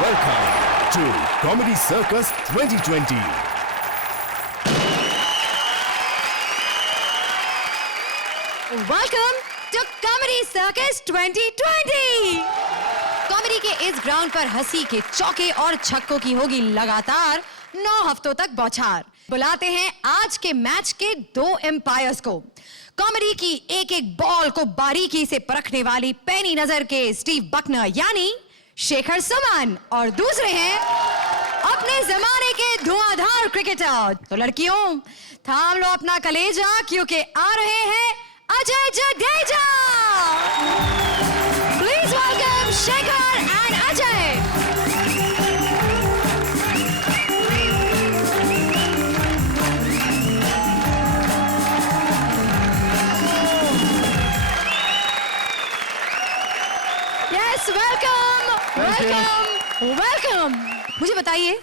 Welcome to Comedy Circus 2020. Welcome to Comedy Circus 2020. Comedy के इस ground पर हंसी के चौके और छक्कों की होगी लगातार 9 हफ्तों तक बौछार। बुलाते हैं आज के मैच के 2 एम्पायर्स को। कॉमेडी की एक एक बॉल को बारीकी से परखने वाली पैनी नजर के स्टीव बकनर यानी शेखर सुमन, और दूसरे हैं अपने जमाने के धुआंधार क्रिकेटर। तो लड़कियों थाम लो अपना कलेजा, क्योंकि आ रहे हैं Ajay Jadeja. Please welcome Shekhar and Ajay. Yes welcome. मुझे बताइए,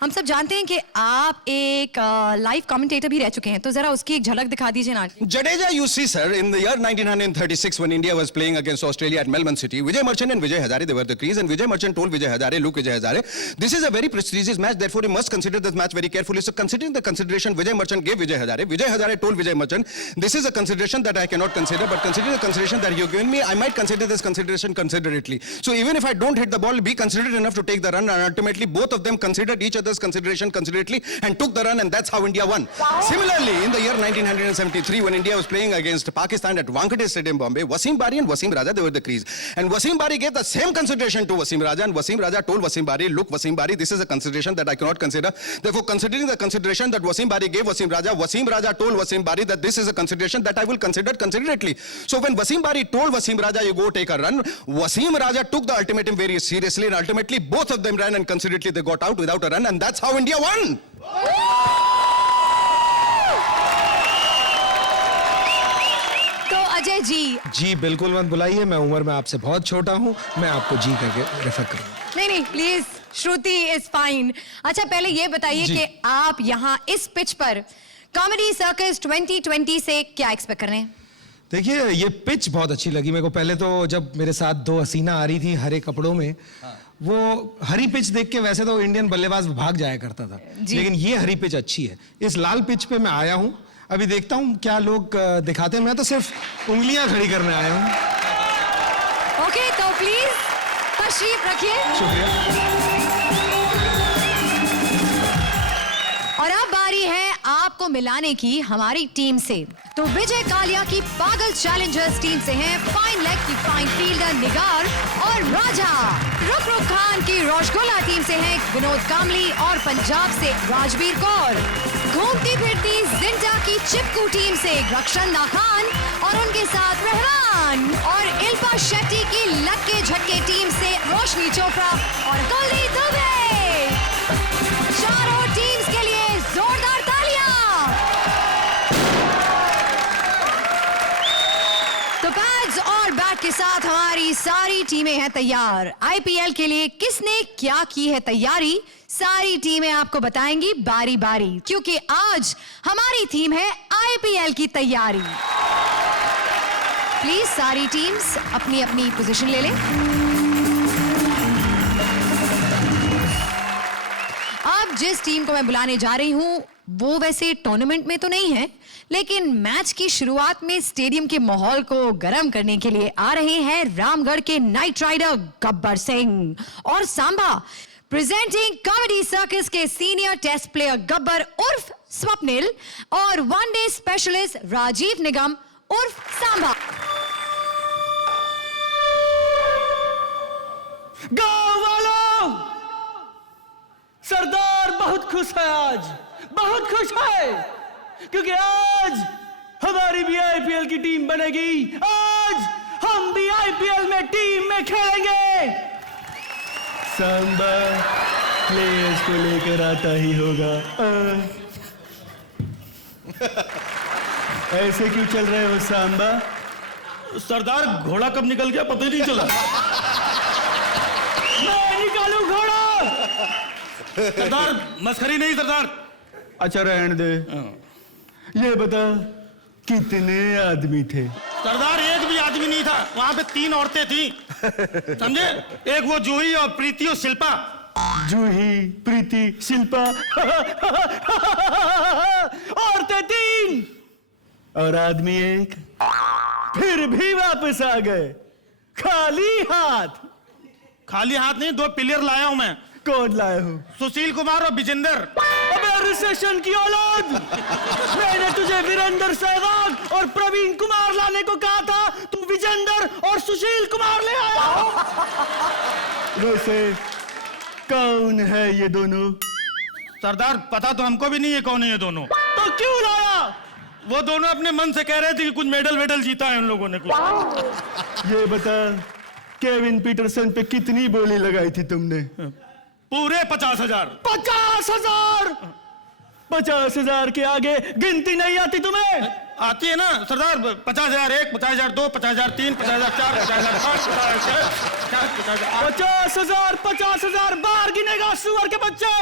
हम सब जानते हैं कि आप एक लाइव कमेंटेटर भी रह चुके हैं, तो जरा उसकी एक झलक दिखा दीजिए ना। Jadeja, you see, sir, in the year 1936, when India was playing against Australia at Melbourne City, Vijay Merchant and Vijay Hazare, they were the crease, and Vijay Merchant told Vijay Hazare, look, Vijay Hazare, this is a very prestigious match, therefore you must consider this match very carefully. So considering the consideration Vijay Merchant gave Vijay Hazare told Vijay Merchant, this is a consideration that I cannot consider, but considering the consideration that you've given me, I might consider this consideration considerately. So even if I don't hit the ball, be considerate enough to take the run, and ultimately both of them considered each other's consideration considerately and took the run, and that's how India won. Similarly, in the year 1973, when India was playing against Pakistan at Wankhede Stadium, Bombay, Wasim Bari and Wasim Raja, they were the crease. And Wasim Bari gave the same consideration to Wasim Raja, and Wasim Raja told Wasim Bari, look, Wasim Bari, this is a consideration that I cannot consider. Therefore, considering the consideration that Wasim Bari gave Wasim Raja told Wasim Bari that this is a consideration that I will consider considerately. So when Wasim Bari told Wasim Raja, you go take a run, Wasim Raja took the ultimatum very seriously, and ultimately both of them ran, and considerately they got out without a run, and that's how India won. तो अजय जी बिल्कुल मत बुलाइए, मैं उम्र में आपसे बहुत छोटा हूं, मैं आपको जी करके रेफर करूंगा। नहीं प्लीज, श्रुति इज फाइन। अच्छा पहले ये बताइए कि आप यहाँ इस पिच पर कॉमेडी सर्कस 2020 से क्या एक्सपेक्ट कर रहे हैं? देखिए, ये पिच बहुत अच्छी लगी मेरे को। पहले तो जब मेरे साथ 2 हसीना आ रही थी हरे कपड़ों में, वो हरी पिच देख के वैसे तो इंडियन बल्लेबाज भाग जाया करता था, लेकिन ये हरी पिच अच्छी है। इस लाल पिच पे मैं आया हूं, अभी देखता हूं क्या लोग दिखाते हैं। मैं तो सिर्फ उंगलियां खड़ी करने आया हूं। ओके, तो प्लीज तशरीफ रखिए। शुक्रिया। और अब बारी है आपको मिलाने की हमारी टीम से। तो विजय कालिया की पागल चैलेंजर्स टीम से हैं फाइन लेग की फाइन फील्डर निगार और राजा। रुक खान की रोशगोला टीम से हैं विनोद कामली और पंजाब से राजवीर कौर। घूमती फिरती जिंटा की चिपकू टीम से रक्षंदा खान और उनके साथ रहमान, और इल्फा शेट्टी की लक्के झटके टीम से रोशनी चोपड़ा और कुलदीप दुबे। चारों टीम्स के लिए जोरदार तालियां। तो पैड्स और बैट के साथ हमारी सारी टीमें हैं तैयार। आईपीएल के लिए किसने क्या की है तैयारी, सारी टीमें आपको बताएंगी बारी बारी, क्योंकि आज हमारी थीम है आईपीएल की तैयारी। प्लीज सारी टीम्स अपनी अपनी पोजीशन ले लें। अब जिस टीम को मैं बुलाने जा रही हूं वो वैसे टूर्नामेंट में तो नहीं है, लेकिन मैच की शुरुआत में स्टेडियम के माहौल को गर्म करने के लिए आ रहे हैं रामगढ़ के नाइट राइडर गब्बर सिंह और सांबा। प्रेजेंटिंग कॉमेडी सर्कस के सीनियर टेस्ट प्लेयर गब्बर उर्फ स्वप्निल और वनडे स्पेशलिस्ट राजीव निगम उर्फ सांबा। गांव वालों, सरदार बहुत खुश है, आज बहुत खुश है, क्योंकि आज हमारी भी आईपीएल की टीम बनेगी। आज हम भी आईपीएल में टीम में खेलेंगे। सांबा प्लेयर्स को लेकर आता ही होगा। ऐसे क्यों चल रहे हो सांबा? सरदार घोड़ा कब निकल गया पता ही नहीं चला। मैं निकालूं घोड़ा? सरदार मस्खरी नहीं सरदार। अच्छा रहने दे। ये बता कितने आदमी थे? सरदार एक भी आदमी नहीं था, वहां पे 3 औरतें थी। समझे? एक वो जूही और प्रीति और शिल्पा। जूही, प्रीति, शिल्पा औरतें 3 और आदमी 1, फिर भी वापस आ गए खाली हाथ। खाली हाथ नहीं, 2 प्लेयर लाया हूं मैं। कौन लाया हूं? सुशील कुमार और विजेंदर। अबे रिसेशन की औलाद, मैंने तुझे वीरेंद्र सहवाग और प्रवीण कुमार लाने को कहा था, तू विजेंदर और सुशील कुमार ले आया। वैसे कौन है ये दोनों? सरदार पता तो हमको भी नहीं है कौन है ये दोनों। तो क्यों लाया? वो दोनों अपने मन से कह रहे थे कि कुछ मेडल वेडल जीता है उन लोगों ने कुछ। ये बता, केविन पीटरसन पे कितनी बोली लगाई थी तुमने? पूरे 50,000। 50,000? 50,000 के आगे गिनती नहीं आती तुम्हें? आती है ना सरदार। 50,001, 50,002, 50,003, 50,004, 50,005, 50,000 50,000 बार गिनेगा सुअर के बच्चे।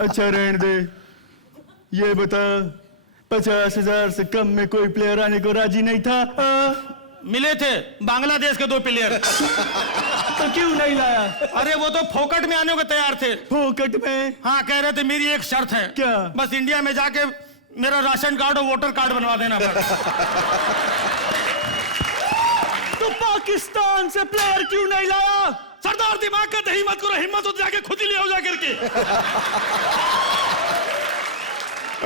अच्छा रहने दे, ये बता 50,000 से कम में कोई प्लेयर आने को राजी नहीं था? मिले थे बांग्लादेश के 2 प्लेयर। तो क्यों नहीं लाया? अरे वो तो फोकट में आने को तैयार थे। फोकट में? हाँ, कह रहे थे मेरी एक शर्त है। क्या? बस इंडिया में जाके मेरा राशन कार्ड और वोटर कार्ड बनवा देना। तो पाकिस्तान से प्लेयर क्यों नहीं लाया? सरदार दिमाग का दही मत करो, हिम्मत हो तो जाके खुद ही ले आओ जाकर के।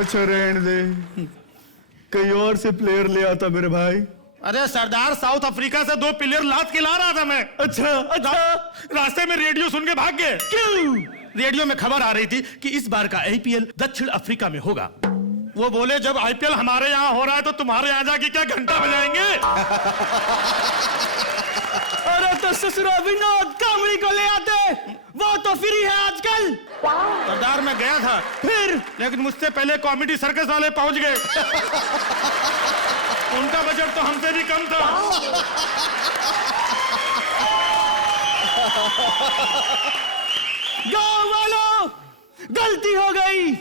अच्छा रहने दे, कहीं और से प्लेयर ले आता मेरे भाई। अरे सरदार, साउथ अफ्रीका से 2 प्लेयर लाद के ला रहा था मैं। अच्छा अच्छा। रास्ते में रेडियो सुन के भाग गए। क्यों? रेडियो में खबर आ रही थी कि इस बार का आईपीएल दक्षिण अफ्रीका में होगा। वो बोले जब आईपीएल हमारे यहाँ हो रहा है तो तुम्हारे यहाँ जाके क्या घंटा बजाएंगे? अरे तो ससुरा विनोद कामड़ी को ले आते, वो तो फ्री है आजकल। सरदार मैं गया था फिर? लेकिन मुझसे पहले कॉमेडी सर्कस वाले पहुंच गए। उनका बजट तो हमसे भी कम था। गाँव वालों, गलती हो गई,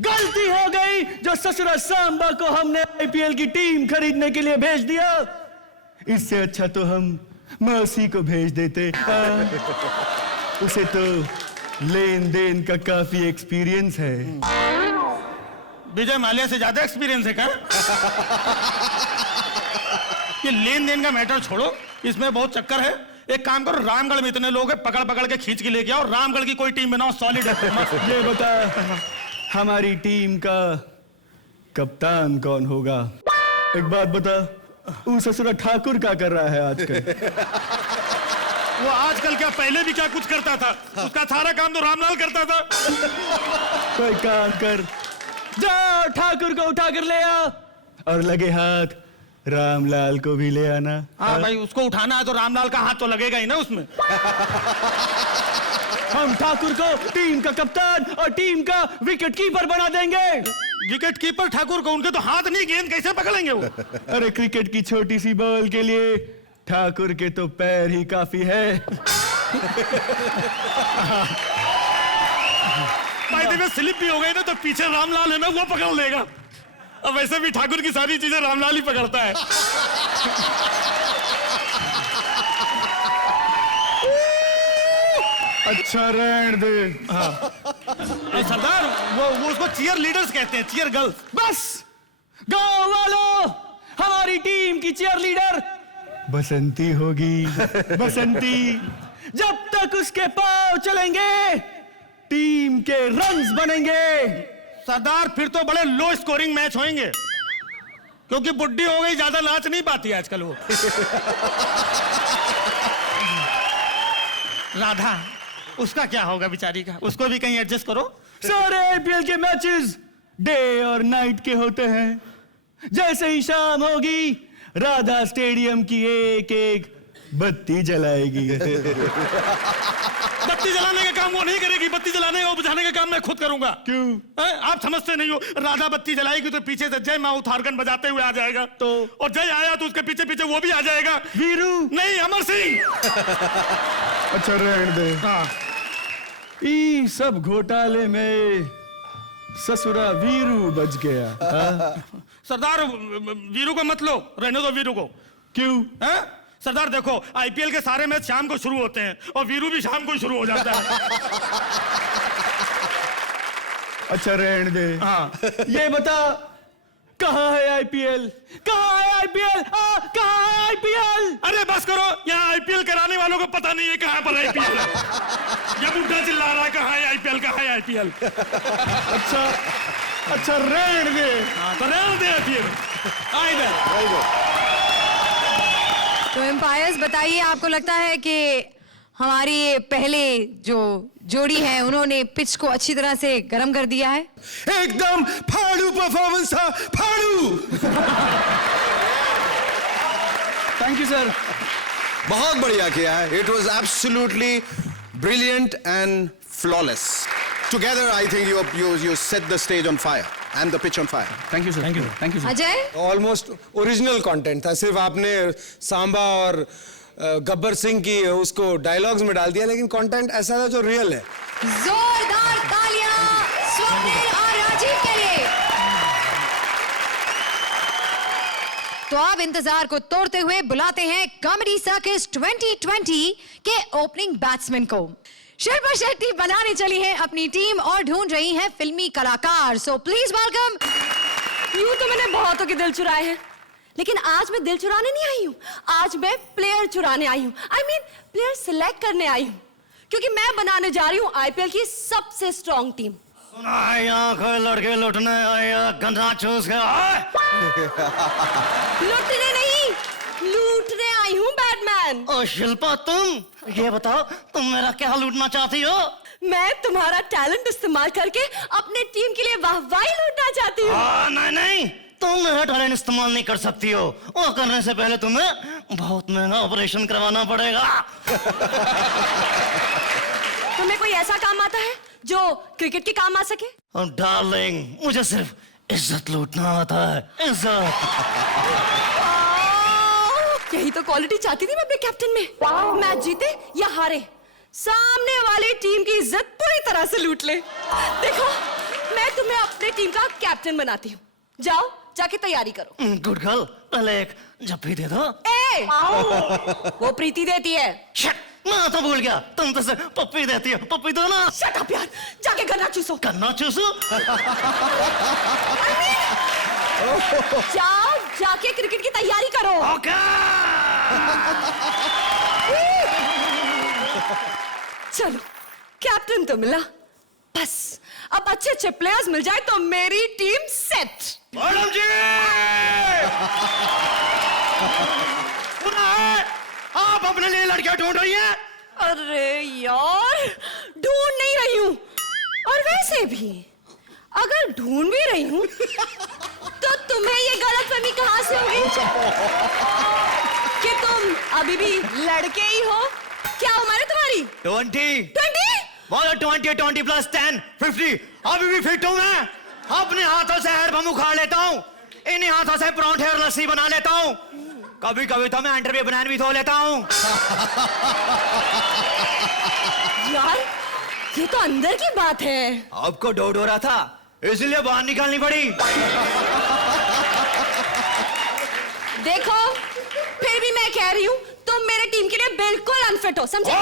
गलती हो गई। जो ससुरा सांबा को हमने आईपीएल की टीम खरीदने के लिए भेज दिया, इससे अच्छा तो हम मौसी को भेज देते। उसे तो लेन देन का काफी एक्सपीरियंस है। विजय माल्या से ज्यादा एक्सपीरियंस है क्या? ये लेन देन का मैटर छोड़ो, इसमें बहुत चक्कर है। एक काम करो, रामगढ़ में इतने लोग हैं, पकड़ पकड़ के खींच के लेके आओ। रामगढ़ की कोई टीम बनाओ, सॉलिड है। ये बता, हमारी टीम का कप्तान कौन होगा? एक बात बता, वो ससुरा ठाकुर क्या कर रहा है आजकल? वो आजकल क्या, पहले भी क्या कुछ करता था? उसका सारा काम तो रामलाल करता था। कोई काम कर, जाओ ठाकुर को उठा कर ले आ, और लगे हाथ रामलाल को भी ले आना। हाँ भाई, उसको उठाना है तो रामलाल का हाथ तो लगेगा ही ना उसमें। हम ठाकुर को टीम का कप्तान और टीम का विकेट कीपर बना देंगे। विकेट कीपर ठाकुर को? उनके तो हाथ नहीं, गेंद कैसे पकड़ेंगे वो? अरे क्रिकेट की छोटी सी बॉल के लिए ठाकुर के तो पैर ही काफी है। भाई देखो, स्लिप भी हो गई ना तो पीछे रामलाल है ना, वो पकड़ लेगा। अब वैसे भी ठाकुर की सारी चीजें रामलाल ही पकड़ता है। अच्छा रहने दे। हाँ। सरदार, वो उसको चीयर लीडर्स कहते हैं, चीयर गर्ल्स। बस गांव वालों, हमारी टीम की चीयर लीडर बसंती होगी। बसंती, जब तक उसके पांव चलेंगे टीम के रन्स बनेंगे। सरदार फिर तो बड़े लो स्कोरिंग मैच होंगे, क्योंकि बुड्ढी हो गई, ज्यादा नाच नहीं पाती आजकल वो। राधा, उसका क्या होगा बेचारी का? उसको भी कहीं एडजस्ट करो। सारे आईपीएल के मैचेस डे और नाइट के होते हैं। जैसे ही शाम होगी, राधा स्टेडियम की एक एक बत्ती जलाएगी। बत्ती जलाने का काम वो नहीं करेगी, बत्ती जलाने और बुझाने का काम मैं खुद करूंगा। क्यों? आप समझते नहीं हो। राधा बत्ती जलाएगी तो पीछे से जय माउथ हारगन बजाते हुए आ जाएगा, तो और जय आया तो उसके पीछे पीछे वो भी आ जाएगा। वीरू? नहीं, अमर सिंह। अच्छा रहने दे। हाँ। ई सब घोटाले में ससुरा वीरू बच गया। सरदार, वीरू को मत लो, रहने दो वीरू को। क्यों? सरदार देखो, आईपीएल के सारे मैच शाम को शुरू होते हैं और वीरू भी शाम को शुरू हो जाता है। अच्छा रहने दे। हाँ, ये बता कहाँ है आईपीएल? कहाँ है आईपीएल? कहाँ है आईपीएल? अरे बस करो, यहाँ आईपीएल कराने वालों को पता नहीं है कहाँ पर आईपीएल है। ये बुड्ढा चिल्ला रहा है कहाँ है आईपीएल, कहाँ है आईपीएल। अच्छा रहने दे। हाँ तो रहने दे फिर। आ इधर। तो एम्पायर्स बताइए, आपको लगता है कि हमारी ये पहले जो जोड़ी है उन्होंने पिच को अच्छी तरह से गर्म कर दिया है? एकदम फाड़ू परफॉर्मेंस था, फाड़ू। Thank you sir. बहुत बढ़िया किया है। It was absolutely brilliant and flawless. Together, I think you set the stage on fire and the pitch on fire. Thank you sir. Thank you sir. Ajay, almost original content था, सिर्फ आपने सांबा और गब्बर सिंह की उसको डायलॉग्स में डाल दिया, लेकिन कंटेंट ऐसा था जो रियल है। जोरदार तालियां स्वप्निल और राजीव के लिए। तो अब इंतजार को तोड़ते हुए बुलाते हैं कॉमेडी सर्कस 2020 के ओपनिंग बैट्समैन को। शिल्पा शेट्टी बनाने चली है अपनी टीम और ढूंढ रही हैं फिल्मी कलाकार। So please welcome. यूं तो मैंने बहुतों के दिल चुराए हैं, लेकिन आज मैं दिल चुराने नहीं आई हूँ, आज मैं प्लेयर चुराने आई हूँ। I mean, प्लेयर सिलेक्ट करने आई हूँ, क्योंकि मैं बनाने जा रही हूँ आईपीएल की सबसे स्ट्रॉन्ग टीम। सुना है यहाँ कोई लड़के लुटने आया, गंजा चूस के आए। लुटने नहीं, लूटने आई हूँ बैटमैन। ओ शिल्पा, तुम ये बताओ, तुम मेरा क्या लूटना चाहती हो? मैं तुम्हारा टैलेंट इस्तेमाल करके अपने टीम के लिए वाहवाही लूटना चाहती हूँ। नहीं नहीं, तुम मेरा टैलेंट इस्तेमाल नहीं कर सकती हो। वो करने से पहले तुम्हें बहुत महंगा ऑपरेशन करवाना पड़ेगा। तुम्हें कोई ऐसा काम आता है जो क्रिकेट के काम आ सके? डार्लिंग, मुझे सिर्फ इज्जत लूटना आता है, इज्जत। यही तो क्वालिटी चाहती थी मैं अपने कैप्टन में। मैच जीते या हारे, सामने वाली टीम की इज्जत पूरी तरह से लूट ले। देखो, मैं तुम्हें अपने टीम का कैप्टन बनाती हूँ। जाओ, जाके तैयारी करो। गुड गर्ल, पहले एक जप्पी दे दो। ए, वो प्रीति देती है। शिट, मैं तो भूल गया, तुम तो सिर्फ पप्पी देती हो। पप्पी दो ना। शट अप यार, जाके गन्ना चूसो। गन्ना चूसो? जाओ, जाके क्रिकेट की तैयारी करो। ओके। चलो, कैप्टन तो मिला, बस अब अच्छे अच्छे प्लेयर्स मिल जाए तो मेरी टीम सेट। मैडम जी, सुना है आप अपने लिए लड़कियां ढूंढ रही हैं? अरे यार, ढूंढ नहीं रही हूं, और वैसे भी अगर ढूंढ भी रही हूं तो तुम्हें ये गलतफहमी कहां से होगी कि तुम अभी भी लड़के ही हो? क्या उम्र है तुम्हारी? 20। 20? बोलो 20, 20 + 10, 50। अभी भी फिट हूं मैं। अपने हाथों से हेयर बम उखाड़ लेता हूं, इन्हीं हाथों से प्रॉन्ट हेयर लस्सी बना लेता हूं, कभी कभी तो मैं अंडरवियर बनान भी धो लेता हूं। यार, ये तो अंदर की बात है। आपको डाउट हो रहा था, इसलिए बाहर निकालनी पड़ी। देखो, फिर भी मैं कह रही हूँ, तुम मेरे टीम के लिए बिल्कुल अनफिट हो, समझे?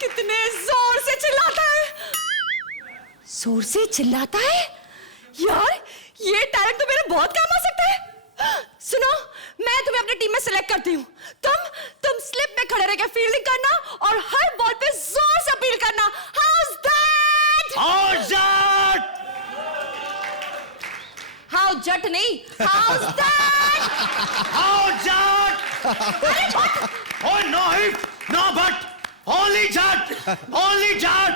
कितने जोर से चिल्लाता है, जोर से चिल्लाता है। यार, ये टैलेंट तो मेरे बहुत काम आ सकता है। सुनो, मैं तुम्हें अपनी टीम में सिलेक्ट करती हूँ। तुम स्लिप में खड़े रह के फील्डिंग करना और हर बॉल पे जोर से अपील करना। House that? हाउ जट नहीं, house that? How Jat? Oh no hit, no but, only Jat, only Jat,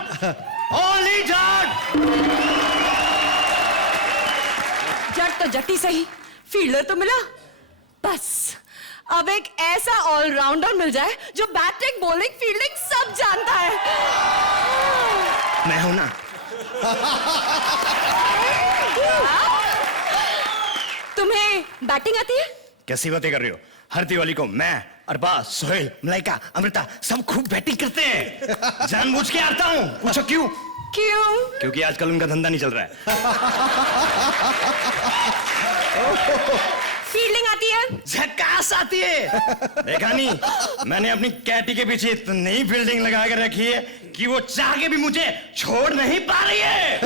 only Jat. जट तो जट्टी सही, फील्डर तो मिला। बस अब एक ऐसा ऑलराउंडर मिल जाए जो बैटिंग, बॉलिंग, फील्डिंग सब जानता है। मैं हूं ना। तुम्हें बैटिंग आती है? कैसी बातें कर रही हो? हर दिवाली को मैं, अरबाज, सोहेल, मलाइका, अमृता सब खूब बैटिंग करते हैं। जानबूझ के आता हूं। पूछो क्यों? क्यों? क्योंकि आजकल उनका धंधा नहीं चल रहा है। फील्डिंग आती है? झकास आती है। देखा नहीं, मैंने अपनी कैटी के पीछे इतनी फील्डिंग लगा के रखी है कि वो चाह के भी मुझे छोड़ नहीं पा रही है।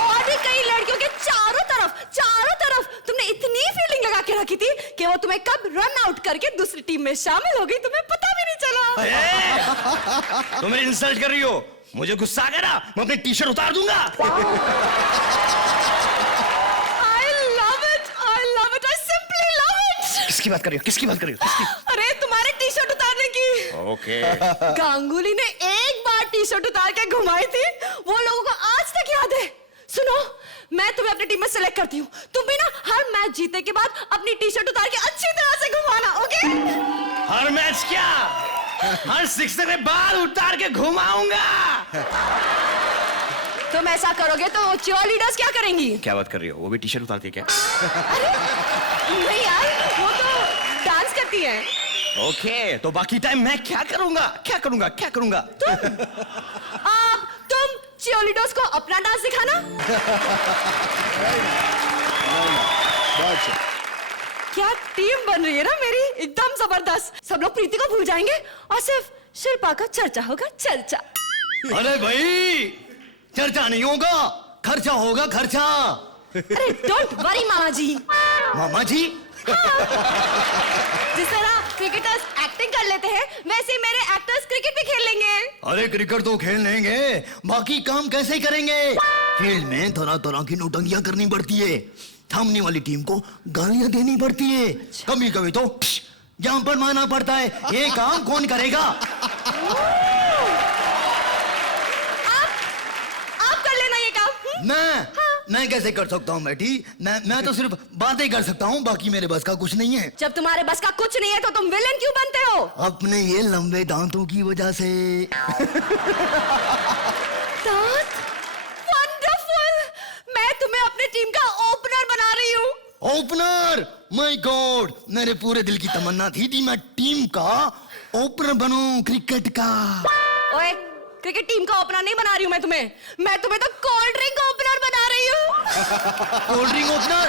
और भी कई लड़कियों के चारों तरफ तुमने इतनी फील्डिंग लगा के रखी थी कि वो तुम्हें कब रन आउट करके दूसरी टीम में शामिल हो गई तुम्हें पता भी नहीं चला। तुम मेरी इंसल्ट कर रही हो, मुझे गुस्सा आ गया ना, मैं अपनी टी शर्ट उतार दूंगा। I simply love it. किसकी बात कर रही हो? किसकी बात कर रही हो? अरे तुम्हारे टी शर्ट उतारने की। ओके। गांगुली ने एक बार टी शर्ट उतार के घुमाई थी, वो लोगों को आज तक याद है। सुनो, मैं तुम्हें अपनी टीम में सेलेक्ट करती हूँ। तुम भी ना हर मैच जीतने के बाद अपनी टी शर्ट उतार के अच्छी तरह से घुमाना, ओके? हर मैच क्या, हर सिक्सर में बाल उतार के घुमाऊंगा। तुम ऐसा करोगे तो चीयर लीडर्स क्या करेंगी? क्या बात कर रही हो? वो भी टी शर्ट उतारती है क्या? नहीं यार, वो तो डांस करती है। ओके, तो बाकी टाइम मैं क्या करूंगा? तुम चीयरलीडर्स को अपना डांस दिखाना। क्या टीम बन रही है ना मेरी, एकदम जबरदस्त। सब लोग प्रीति को भूल जाएंगे और सिर्फ शिल्पा का चर्चा होगा, चर्चा। अरे भाई, चर्चा नहीं होगा, खर्चा होगा, खर्चा। अरे डोंट वरी मामा जी। मामा जी? जिस तरह क्रिकेटर्स एक्टिंग कर लेते हैं, वैसे मेरे एक्टर्स क्रिकेट भी खेल लेंगे। अरे क्रिकेट तो खेल लेंगे, बाकी काम कैसे करेंगे? फील्ड में तरह तरह की नौटंकियां करनी पड़ती है, सामने वाली टीम को गालियां देनी पड़ती है, कभी कभी तो जंपर मारना पड़ता है। ये काम कौन करेगा? आप कर लेना ये काम। मैं कैसे कर सकता हूँ बेटी? मैं तो सिर्फ बातें कर सकता हूँ, बाकी मेरे बस का कुछ नहीं है। जब तुम्हारे बस का कुछ नहीं है तो तुम विलेन क्यों बनते हो? अपने ये लंबे दांतों की वजह से। दांत? वंडरफुल! मैं तुम्हें अपनी टीम का ओपनर बना रही हूँ। ओपनर? माय गॉड, मेरे पूरे दिल की तमन्ना थी कि मैं टीम का ओपनर बनूं, क्रिकेट का। ओए, क्रिकेट टीम का ओपनर नहीं बना रही हूँ मैं तुम्हें तो कोल्ड ड्रिंक ओपनर बना रही हूँ। Cold drink opener?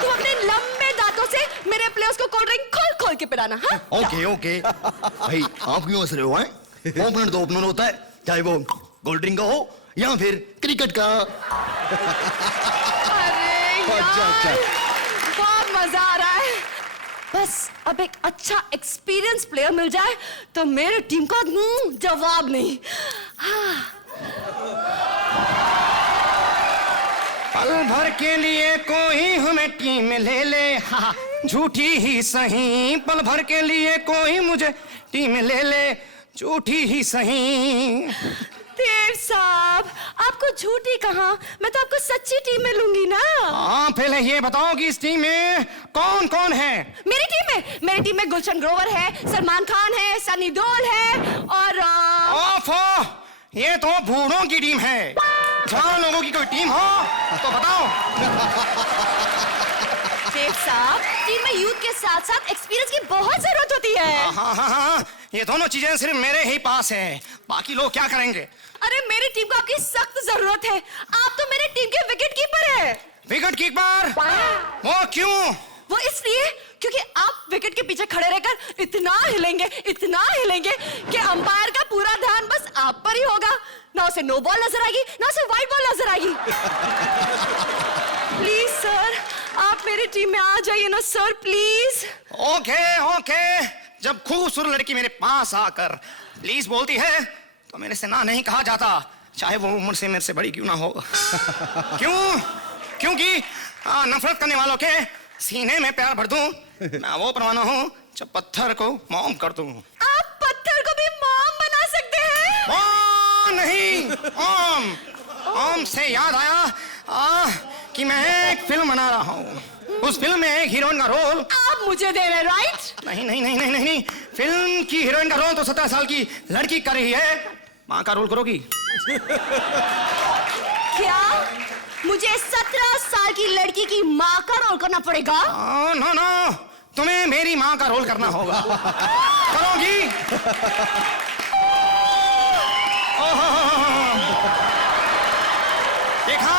तुम अपने लंबे दांतों से मेरे प्लेयर्स को कोल्ड ड्रिंक खोल खोल के पिलाना। हाँ? ओके भाई, आप क्यों हंस रहे हो? ओपनर तो ओपनर होता है, चाहे वो कोल्ड ड्रिंक का हो या फिर क्रिकेट का। अरे यार, बहुत मजा आ रहा है। बस अब एक अच्छा एक्सपीरियंस प्लेयर मिल जाए तो मेरी टीम का जवाब नहीं। पल भर के लिए कोई हमें टीम ले ले, झूठी ही सही। पल भर के लिए कोई मुझे टीम ले ले, झूठी ही सही। देव साहब, आपको झूठी कहाँ, मैं तो आपको सच्ची टीम में लूंगी ना। हाँ, पहले ये बताओ कि इस टीम में कौन कौन है? मेरी टीम में गुलशन ग्रोवर है, सलमान खान है, सनी देओल है और ओफो, ये तो बूढ़ों की टीम है। जवान लोगों की कोई टीम हो तो बताओ। देव साहब, टीम में यूथ के साथ साथ एक्सपीरियंस की बहुत जरूरत होती है। हाँ, ये दोनों चीजें सिर्फ मेरे ही पास है, बाकी लोग क्या करेंगे? अरे मेरी टीम को आपकी सख्त जरूरत है। आप तो मेरी टीम के विकेट कीपर है। Wicket keeper? वो क्यों? वो इसलिए क्योंकि आप विकेट के पीछे खड़े रहकर इतना हिलेंगे कि अंपायर का पूरा ध्यान बस आप पर ही होगा। ना उसे नो बॉल नजर आएगी, ना उसे वाइड बॉल नजर आएगी। प्लीज सर, आप मेरी टीम में आ जाइए ना सर, प्लीज। ओके, जब खूबसूरत लड़की मेरे पास आकर प्लीज बोलती है तो मेरे से ना नहीं कहा जाता, चाहे वो उम्र से मेरे से बड़ी क्यों ना हो। क्योंकि नफरत करने वालों के सीने में प्यार भर दूं। मैं वो परवाना हूँ जो पत्थर को मॉम कर दूं। आप पत्थर को भी मॉम बना सकते हैं? नहीं, ओम से याद आया कि मैं एक फिल्म बना रहा हूँ। उस फिल्म में एक हीरोइन का रोल आप मुझे दे रहे, राइट? नहीं, फिल्म की हीरोइन का रोल तो 17 साल की लड़की कर रही है। माँ का रोल करोगी? क्या मुझे 17 साल की लड़की की माँ का रोल करना पड़ेगा? नो, तुम्हें मेरी माँ का रोल करना होगा। करोगी? देखा,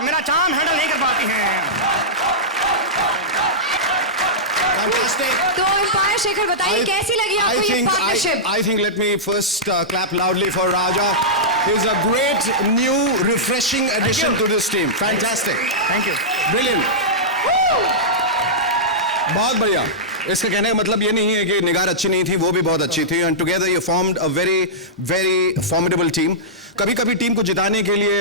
मेरा चाम हैंडल नहीं कर पाती हैं। Fantastic. तो एम्पायर शेखर बताइए कैसी लगी आपको ये partnership? I think let me first clap loudly for Raja. He's a great new refreshing addition to this team. Fantastic. Thank you. Brilliant. बहुत बढ़िया। इसका कहने का मतलब ये नहीं है कि निगार अच्छी नहीं थी, वो भी बहुत अच्छी थी, and together you formed a very formidable team. कभी कभी टीम को जिताने के लिए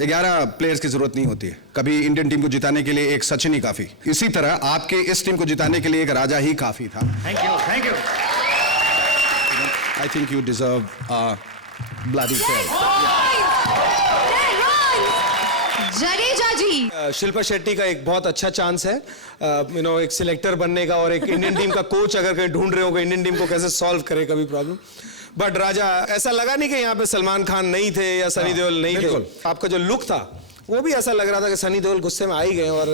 11 प्लेयर्स की जरूरत नहीं होती है, कभी इंडियन टीम को जिताने के लिए एक सचिन ही काफी। इसी तरह आपके इस टीम को जिताने के लिए एक राजा ही काफी था। Thank you, thank you. I think you deserve a bloody fair. Jadeja ji, Shilpa Shetty का एक बहुत अच्छा चांस है एक सिलेक्टर बनने का, और एक इंडियन टीम का कोच अगर कहीं ढूंढ रहे हो कि इंडियन टीम को कैसे सॉल्व करे कभी प्रॉब्लम। बट राजा, ऐसा लगा नहीं कि यहाँ पे सलमान खान नहीं थे या सनी देओल नहीं थे। आपका जो लुक था वो भी ऐसा लग रहा था कि सनी देओल गुस्से में आ ही गए। और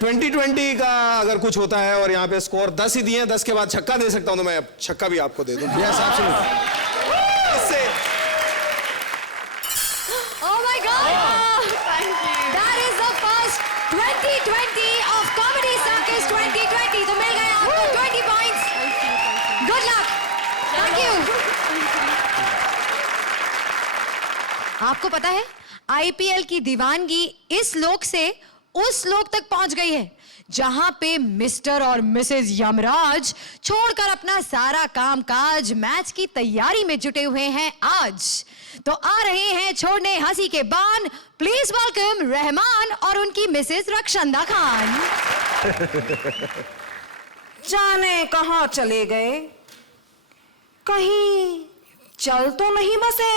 2020 का अगर कुछ होता है और यहाँ पे स्कोर 10 ही दिए, 10 के बाद छक्का दे सकता हूँ, तो मैं छक्का भी आपको दे दूँ। Yes, absolutely. oh my God, that is the first 2020 of Comedy Circus 2020. तो मिल गए आपको 20 points. Good luck. Thank you. आपको पता है आईपीएल की दीवानगी इस लोक से उस लोक तक पहुंच गई है जहां पे मिस्टर और मिसेस यमराज छोड़कर अपना सारा कामकाज मैच की तैयारी में जुटे हुए हैं। आज तो आ रहे हैं छोड़ने हंसी के बान। प्लीज वेलकम रहमान और उनकी मिसेस रक्षंदा खान। जाने कहां चले गए, कहीं चल तो नहीं बसे।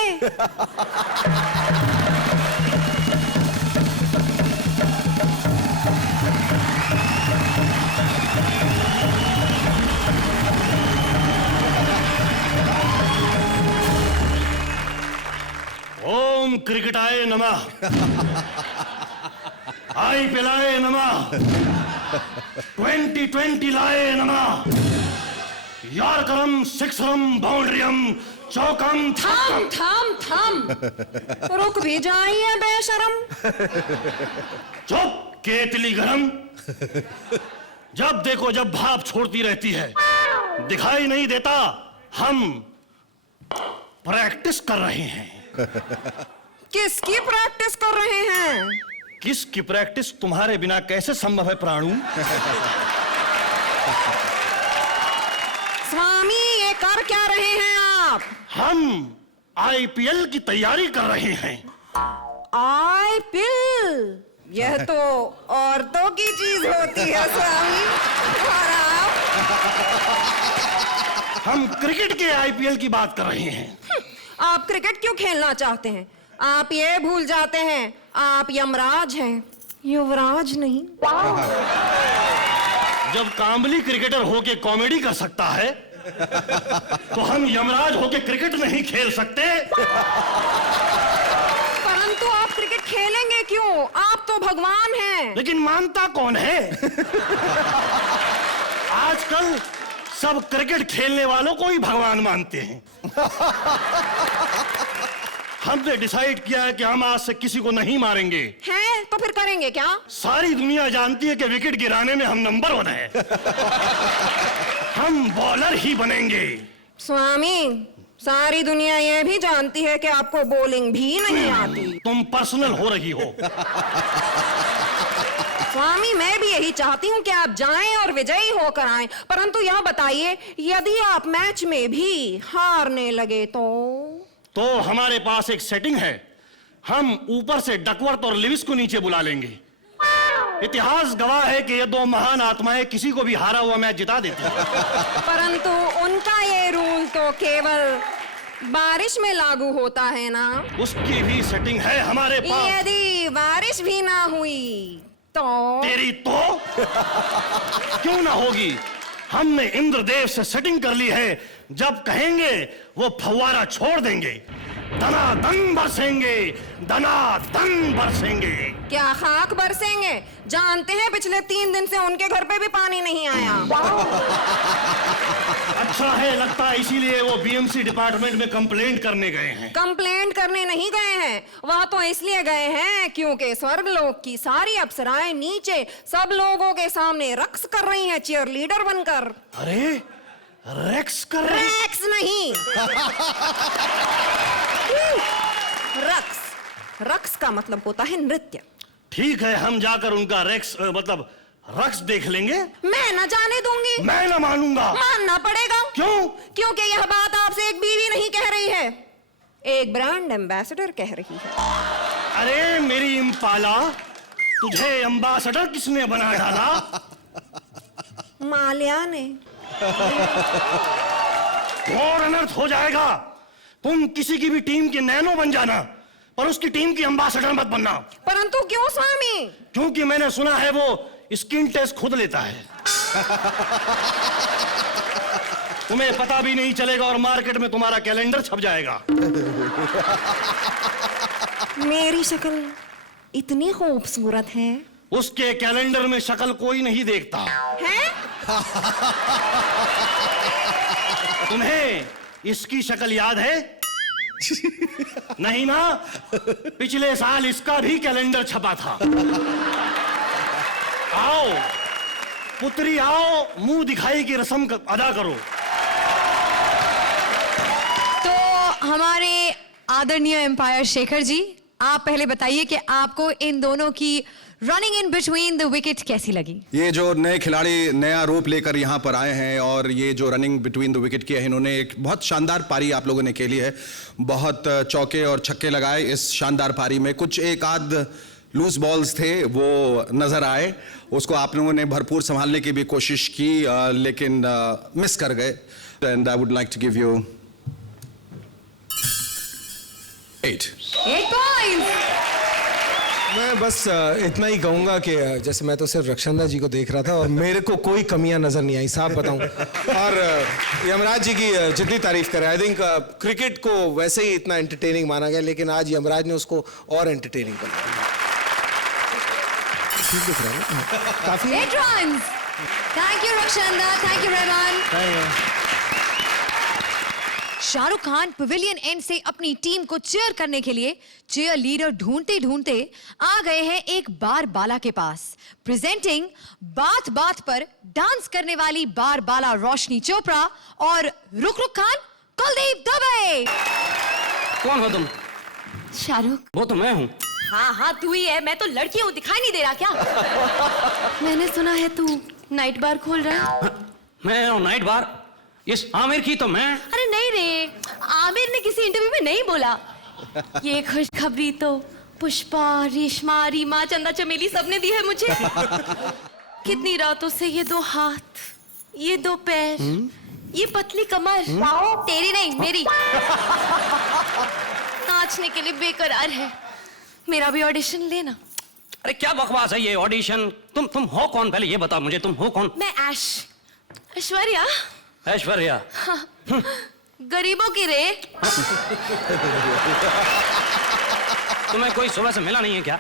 ओम क्रिकेटाय नमः, आई पिलाए नमः, 2020 लाए नमः, यारकरम सिक्सरम बाउंड्रीयम चौकम थम थम थम, रुक भी जाइए बेशरम। चुप केतली गरम, जब देखो जब भाप छोड़ती रहती है, दिखाई नहीं देता हम प्रैक्टिस कर रहे हैं। किसकी प्रैक्टिस कर रहे हैं? किसकी प्रैक्टिस तुम्हारे बिना कैसे संभव है प्राणु? स्वामी ये कर क्या रहे हैं आप? हम आईपीएल की तैयारी कर रहे हैं। आईपीएल, यह तो औरतों की चीज होती है स्वामी। और आप? हम क्रिकेट के आईपीएल की बात कर रहे हैं। आप क्रिकेट क्यों खेलना चाहते हैं? आप ये भूल जाते हैं आप यमराज हैं, युवराज नहीं। जब कांबली क्रिकेटर होके कॉमेडी कर सकता है तो हम यमराज होके क्रिकेट नहीं खेल सकते। परंतु आप क्रिकेट खेलेंगे क्यों? आप तो भगवान हैं। लेकिन मानता कौन है? आजकल सब क्रिकेट खेलने वालों को ही भगवान मानते हैं। हमने डिसाइड किया है कि हम आज से किसी को नहीं मारेंगे। हैं? तो फिर करेंगे क्या? सारी दुनिया जानती है कि विकेट गिराने में हम नंबर 1 हैं। हम बॉलर ही बनेंगे। स्वामी, सारी दुनिया ये भी जानती है कि आपको बॉलिंग भी नहीं आती। तुम पर्सनल हो रही हो। स्वामी, मैं भी यही चाहती हूँ कि आप जाएं और विजयी होकर आएं, परंतु यह बताइए यदि आप मैच में भी हारने लगे तो हमारे पास एक सेटिंग है। हम ऊपर से डकवर्थ और लिविस को नीचे बुला लेंगे। इतिहास गवाह है कि ये 2 महान आत्माएं किसी को भी हारा हुआ मैच जिता देती हैं। परंतु उनका ये रूल तो केवल बारिश में लागू होता है ना? उसकी भी सेटिंग है हमारे पास। यदि बारिश भी ना हुई तो? तेरी तो क्यों ना होगी? हमने इंद्रदेव से सेटिंग कर ली है, जब कहेंगे वो फव्वारा छोड़ देंगे। दनादन बरसेंगे, दनादन बरसेंगे। क्या खाक बरसेंगे? जानते हैं पिछले 3 दिन से उनके घर पे भी पानी नहीं आया। अच्छा है, लगता है इसीलिए वो बीएमसी डिपार्टमेंट में कंप्लेंट करने गए हैं। कंप्लेंट करने नहीं गए हैं, वह तो इसलिए गए हैं क्योंकि स्वर्गलोक की सारी अप्सराएं नीचे सब लोगों के सामने रक्स कर रही हैं चीयर लीडर बनकर। अरे रेक्स कर रहे हैं? रैक्स नहीं, रक्स। रक्स का मतलब होता है नृत्य। ठीक है, हम जाकर उनका रेक्स मतलब रक्स देख लेंगे। मैं न जाने दूंगी। मैं न मानूंगा। मानना पड़ेगा। क्यों? क्योंकि यह बात आपसे एक बीवी नहीं कह रही है, एक ब्रांड एम्बेसडर कह रही है। अरे मेरी इम्पाला, तुझे एम्बेसडर किसने बना डाला? माल्या ने। और अनर्थ हो जाएगा। तुम किसी की भी टीम के नैनो बन जाना, पर उसकी टीम की एम्बेसडर मत बनना। परंतु क्यों स्वामी? क्योंकि मैंने सुना है वो स्किन टेस्ट खुद लेता है। तुम्हें पता भी नहीं चलेगा और मार्केट में तुम्हारा कैलेंडर छप जाएगा। मेरी शक्ल इतनी खूबसूरत है? उसके कैलेंडर में शक्ल कोई नहीं देखता है? तुम्हें इसकी शक्ल याद है? नहीं ना? पिछले साल इसका भी कैलेंडर छपा था। आओ पुत्री, आओ, मुंह दिखाई की रस्म अदा करो। तो हमारे आदरणीय एम्पायर शेखर जी, आप पहले बताइए कि आपको इन दोनों की running in between the wicket कैसी लगी? ये जो नए खिलाड़ी नया रूप लेकर यहाँ पर आए हैं और ये जो रनिंग बिटवीन द विकेट की है, इन्होंने एक बहुत शानदार पारी आप लोगों ने खेली है। बहुत चौके और छक्के लगाए इस शानदार पारी में। कुछ एक आध लूज बॉल्स थे वो नजर आए, उसको आप लोगों ने भरपूर संभालने की भी कोशिश की, लेकिन मिस कर गए। And I would like to give you 8 points. मैं बस इतना ही कहूंगा कि जैसे मैं तो सिर्फ रक्षंदा जी को देख रहा था और मेरे को कोई कमियां नजर नहीं आई, साफ बताऊं। और यमराज जी की जितनी तारीफ करें, आई थिंक क्रिकेट को वैसे ही इतना एंटरटेनिंग माना गया, लेकिन आज यमराज ने उसको और एंटरटेनिंग कर दिया। ठीक दिख रहा है ना? काफी। 8 runs. Thank you Rakshanda, thank you Rahman. Shahrukh Khan pavilion and से अपनी टीम को चीयर करने के लिए चीयर लीडर ढूंढते ढूंढते आ गए हैं एक बार बाला के पास। प्रेजेंटिंग बात बात पर डांस करने वाली बार बाला रोशनी चोपड़ा और रुक रुक खान कुलदीप दुबे। कौन हो तुम? शाहरुख। वो तो मैं हूँ। हाँ हाँ तू ही है, मैं तो लड़की हूँ, दिखाई नहीं दे रहा क्या? मैंने सुना है तू नाइट बार खोल रहा है। मैं नाइट बार? इस आमिर की तो मैं। अरे नहीं रे, आमिर ने किसी इंटरव्यू में नहीं बोला। ये खुशखबरी तो पुष्पा, रेशमा, रीमा, चंदा चमेली सबने दी है मुझे। कितनी रातों से ये 2 हाथ, ये 2 पैर, ये पतली कमर तेरी नहीं मेरी नाचने के लिए बेकरार है। मेरा भी ऑडिशन लेना। अरे क्या बकवास है ये ऑडिशन? तुम हो कौन? पहले ये बताओ मुझे, तुम हो कौन? मैं ऐश्वर्या। ऐश्वर्या? हाँ, गरीबों की रे। तुम्हें कोई सुबह से मिला नहीं है क्या?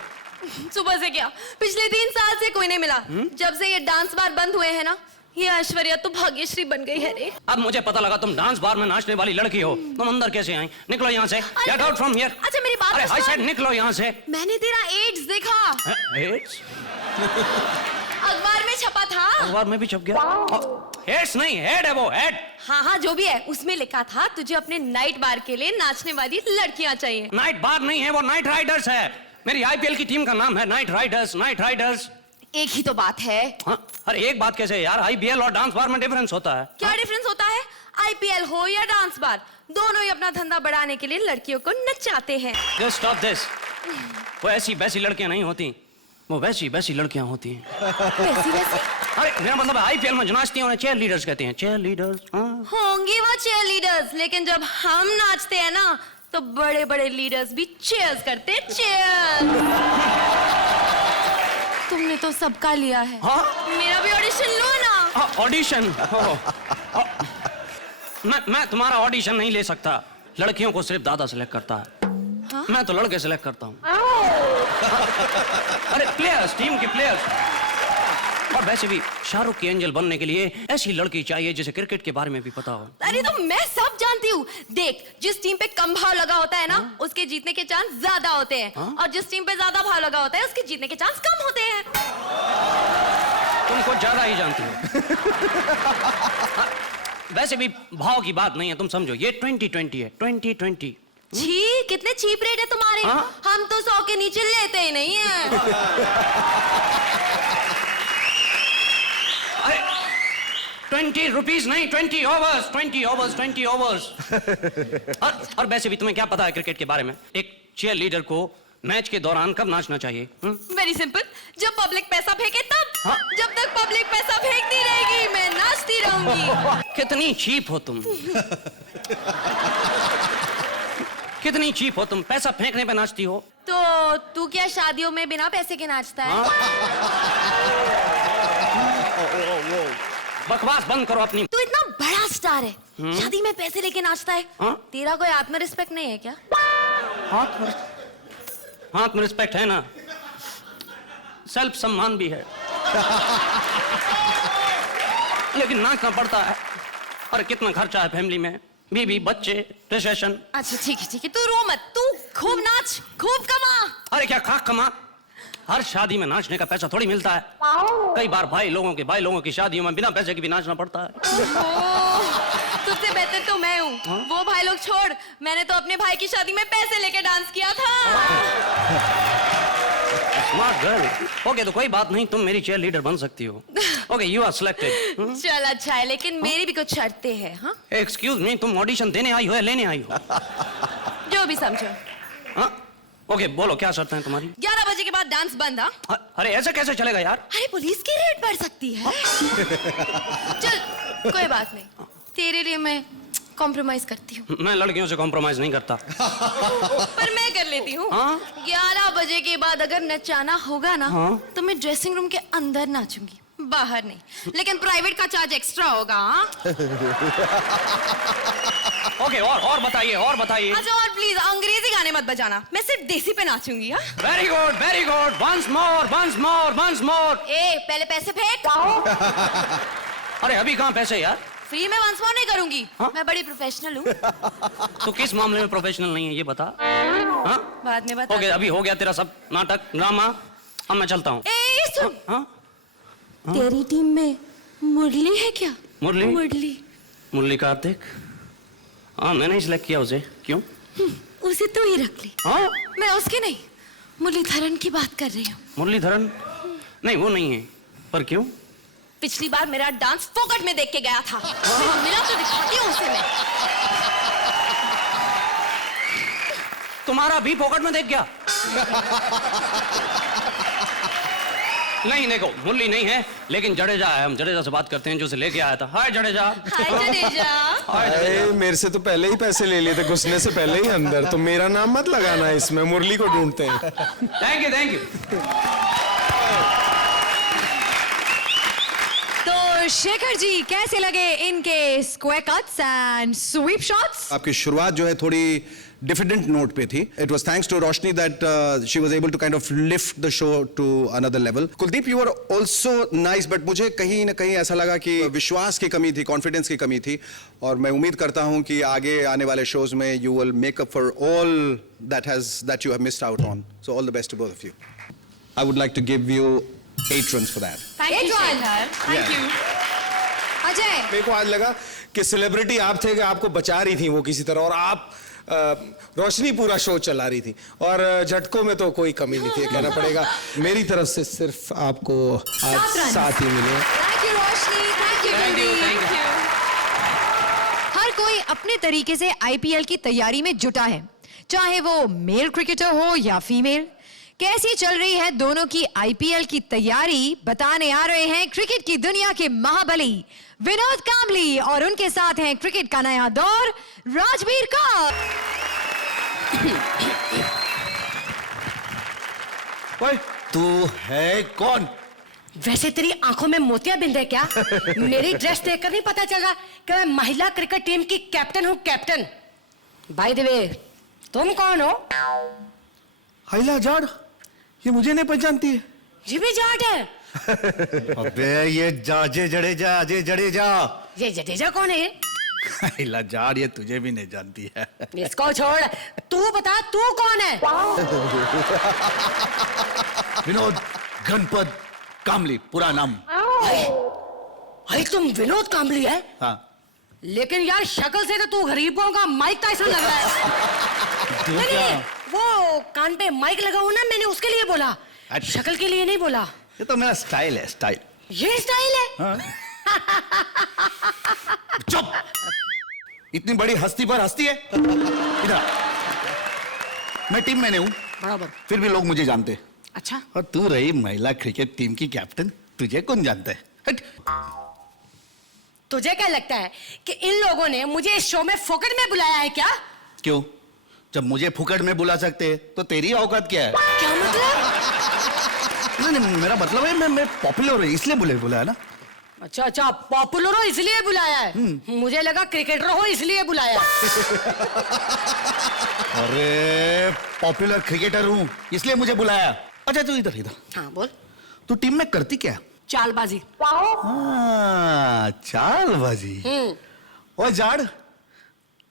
सुबह से क्या, पिछले 3 साल से कोई नहीं मिला। जब से ये डांस बार बंद हुए हैं ना, ये ऐश्वर्या तो भाग्यश्री बन गई है रे। अब मुझे पता लगा तुम डांस बार में नाचने वाली लड़की हो। तुम अंदर कैसे आई? निकलो यहाँ से। Get out from here. अच्छा मेरी बात अरे तो आई सुन। सेड निकलो यहाँ से। मैंने तेरा एड्स देखा। एड्स? अखबार में छपा था। अखबार में भी छप गया? एड्स नहीं, हेड है वो, हेड। हाँ हाँ जो भी है, उसमें लिखा था तुझे अपने नाइट बार के लिए नाचने वाली लड़कियां चाहिए। नाइट बार नहीं है वो, नाइट राइडर्स है। मेरी आईपीएल की टीम का नाम है नाइट राइडर्स। नाइट राइडर्स एक ही तो बात है। हाँ, अरे एक बात कैसे यार? आईपीएल और डांस बार में डिफरेंस होता है। क्या डिफरेंस होता है? आईपीएल हो या डांस बार, दोनों ही अपना धंधा बढ़ाने के लिए लड़कियों को नचाते हैं। Just stop this. वो ऐसी वैसी लड़कियां नहीं होती, वो वैसी वैसी लड़कियां होती हैं। वैसी वैसी? अरे मेरा मतलब आईपीएल में जो नाचती हैं उन्हें चीयर लीडर्स कहते हैं। चीयर लीडर्स होंगी वो चीयर लीडर्स, लेकिन जब हम नाचते हैं ना तो बड़े बड़े लीडर्स भी चीयर्स करते हैं। चीयर्स। तुमने तो सबका लिया है। हाँ? मेरा भी ऑडिशन लो ना। ऑडिशन? मैं तुम्हारा ऑडिशन नहीं ले सकता। लड़कियों को सिर्फ दादा सिलेक्ट करता है। हाँ? मैं तो लड़के सिलेक्ट करता हूँ। अरे प्लेयर्स, टीम के प्लेयर्स। और वैसे भी शाहरुख की एंजल बनने के लिए ऐसी लड़की चाहिए जिसे क्रिकेट के बारे में भी पता हो। अरे तो मैं सब जानती हूँ। देख, जिस टीम पे कम भाव लगा होता है ना, उसके जीतने के चांस ज्यादा होते हैं। और जिस टीम पे ज्यादा भाव लगा होता है, उसके जीतने के चांस कम होते हैं। तुम कुछ ज्यादा ही जानती हो। वैसे भी भाव की बात नहीं है, तुम समझो, ये 2020 है, 2020। छी, कितने चीप रेट है तुम्हारे। हम तो 100 के नीचे लेते ही नहीं है। 20 रुपीज नहीं, 20 ओवर्स, 20 ओवर्स, 20 ओवर्स। और वैसे भी तुम्हें क्या पता है क्रिकेट के बारे में? एक चीयर लीडर को मैच के दौरान कब नाचना चाहिए? वेरी सिंपल, जब पब्लिक पैसा फेंके तब। जब तक पब्लिक पैसा फेंकती रहेगी, मैं नाचती रहूंगी। कितनी चीप हो तुम। कितनी चीप हो तुम, पैसा फेंकने पे नाचती हो। तो तू क्या शादियों में बिना पैसे के नाचता है? बकवास बंद करो अपनी। तू इतना बड़ा स्टार है, शादी में पैसे लेके नाचता है। तेरा कोई आत्म रिस्पेक्ट नहीं है क्या? हाथ में रिस्पेक्ट है ना, सेल्फ सम्मान भी है। लेकिन नाचना पड़ता है। अरे कितना खर्चा है फैमिली में, बीवी, बच्चे, रिसेशन। अच्छा ठीक है, तू रो मत, तू खूब नाच, खूब कमा। अरे क्या खाक कमा, हर शादी में नाचने का पैसा थोड़ी मिलता है। कई बार भाई लोगों की शादियों में बिना पैसे के भी नाचना पड़ता है। तुझसे बेहतर तो मैं हूँ। वो भाई लोग छोड़, मैंने तो अपने भाई की शादी में पैसे लेके डांस किया था। Smart girl. ओके, तो कोई बात नहीं, तुम मेरी चीयर लीडर बन सकती हो। Okay, you are selected. चल अच्छा है, लेकिन मेरी भी कुछ शर्तें हैं। हाँ, एक्सक्यूज मी, तुम ऑडिशन देने आई हो या लेने आई हो? जो भी समझो। हाँ, ओके, बोलो क्या शर्तें हैं तुम्हारी? 11 बजे के बाद डांस बंद। हाँ, अरे ऐसे कैसे चलेगा यार? अरे पुलिस की रेड बढ़ सकती है। चल कोई बात नहीं, तेरे लिए मैं कॉम्प्रोमाइज करती हूँ। मैं लड़कियों से कॉम्प्रोमाइज नहीं करता। पर मैं कर लेती हूँ। 11 बजे के बाद अगर नचाना होगा ना, तो मैं ड्रेसिंग रूम के अंदर नाचूंगी, बाहर नहीं। लेकिन प्राइवेट का चार्ज एक्स्ट्रा होगा। ओके, और बताइए, और बताइए। अच्छा, और प्लीज अंग्रेजी गाने मत बजाना, मैं सिर्फ देसी पे नाचूंगी। Very good, very good. Once more, once more, once more. ए, पहले पैसे फेंक। अरे अभी कहाँ पैसे यार? फ्री में वंस मोर नहीं करूंगी। मैं बड़ी प्रोफेशनल हूँ। तो किस मामले में प्रोफेशनल नहीं है ये बता। बाद में बता। ओके, अभी हो गया तेरा सब नाटक ड्रामा, अब मैं चलता हूँ। ए सुन, तेरी टीम में मुरली है क्या? मुरली? मुरली कार्तिक? हाँ, मैंने सिलेक्ट किया उसे। क्यों? उसे तो ही रख ली। मैं उसके नहीं, मुरलीधरन की बात कर रही हूँ। मुरलीधरन? नहीं, वो नहीं है। पर क्यों? पिछली बार मेरा डांस फोकट में देख के गया था। मिला तो दिखाती हूँ उसे मैं। तुम्हारा भी पॉकेट में देख गया? नहीं, देखो, मुरली नहीं है, लेकिन जडेजा है। हम जडेजा से बात करते हैं, जो उसे लेके आया था। हाय जडेजा। हाय जडेजा। अरे मेरे से तो पहले ही पैसे ले लिए थे, घुसने से पहले ही अंदर। तो मेरा नाम मत लगाना इसमें, मुरली को ढूंढते हैं। Thank you, thank you. तो शेखर जी, कैसे लगे इनके square cuts and sweep shots? आपकी शुरुआत जो है थोड़ी डिफरेंट नोट पे थी. It was thanks to Roshni that she was able to kind of lift the show to another level. Kuldeep, you were also nice, but मुझे कहीं ना कहीं ऐसा लगा कि विश्वास की कमी थी, कॉन्फिडेंस की कमी थी, और मैं उम्मीद करता हूं कि आगे आने वाले शोज में you will make up for all that you have missed out on. So all the best to both of you. I would like to give you 8 runs for that. Thank you, Shekhar. Thank you. Ajay, मेरे को आज लगा कि celebrity आप थे कि आपको बचा रही थी वो किसी तरह, और आप रोशनी पूरा शो चला रही थी, और झटकों में तो कोई कमी नहीं थी, कहना पड़ेगा। मेरी तरफ से सिर्फ आपको आज 7 ही मिले। Thank you Roshni, thank you Kuldeep. हर कोई अपने तरीके से आईपीएल की तैयारी में जुटा है, चाहे वो मेल क्रिकेटर हो या फीमेल। कैसी चल रही है दोनों की आईपीएल की तैयारी, बताने आ रहे हैं क्रिकेट की दुनिया के महाबली विनोद कांबली, और उनके साथ हैं क्रिकेट का नया दौर राजवीर कौर। तू है कौन? वैसे तेरी आंखों में मोतिया बिंद है क्या? मेरी ड्रेस देखकर नहीं पता चला कि मैं महिला क्रिकेट टीम की कैप्टन हूँ, कैप्टन। बाय द वे, तुम कौन हो? हाइला जाट, ये मुझे नहीं पहचानती है। ये भी जाट है? अबे ये जाजे जडेजा, अजय जडेजा। ये जडेजा कौन है? हाइला जाट, ये तुझे भी नहीं जानती है। इसको छोड़, तू बता तू कौन है? विनोद गणपत कामली, पूरा नाम। भाई तुम विनोद कांबली है? हाँ। लेकिन यार शक्ल से तो तू गरीबों का माइक टाइसन लग रहा है। नहीं, वो कान पे माइक लगा हुआ ना, मैंने उसके लिए बोला, शक्ल के लिए नहीं बोला। ये तो मेरा स्टाइल है, स्टाइल। ये स्टाइल है? हाँ। चुप! इतनी बड़ी हस्ती पर हस्ती है। इधर, मैं टीम में नहीं हूं, बराबर। फिर भी लोग मुझे जानते हैं। अच्छा, और तू रही महिला क्रिकेट टीम की कैप्टन, तुझे कौन जानता है? हट। तुझे क्या लगता है कि इन लोगों ने मुझे इस शो में फोकट में बुलाया है क्या? क्यों? जब मुझे फुकट में बुला सकते हैं तो तेरी औकात क्या है? क्या मतलब? नहीं, मेरा मतलब है मैं पॉपुलर हूं इसलिए बुलाया ना। अच्छा अच्छा, पॉपुलर हो इसलिए बुलाया है। मुझे लगा क्रिकेटर हो इसलिए बुलाया है। अरे पॉपुलर क्रिकेटर हूं इसलिए मुझे बुलाया। अच्छा तू इधर इधर। हाँ बोल। तू टीम में करती क्या? चालबाजी। चालबाजी। ओ जाड़,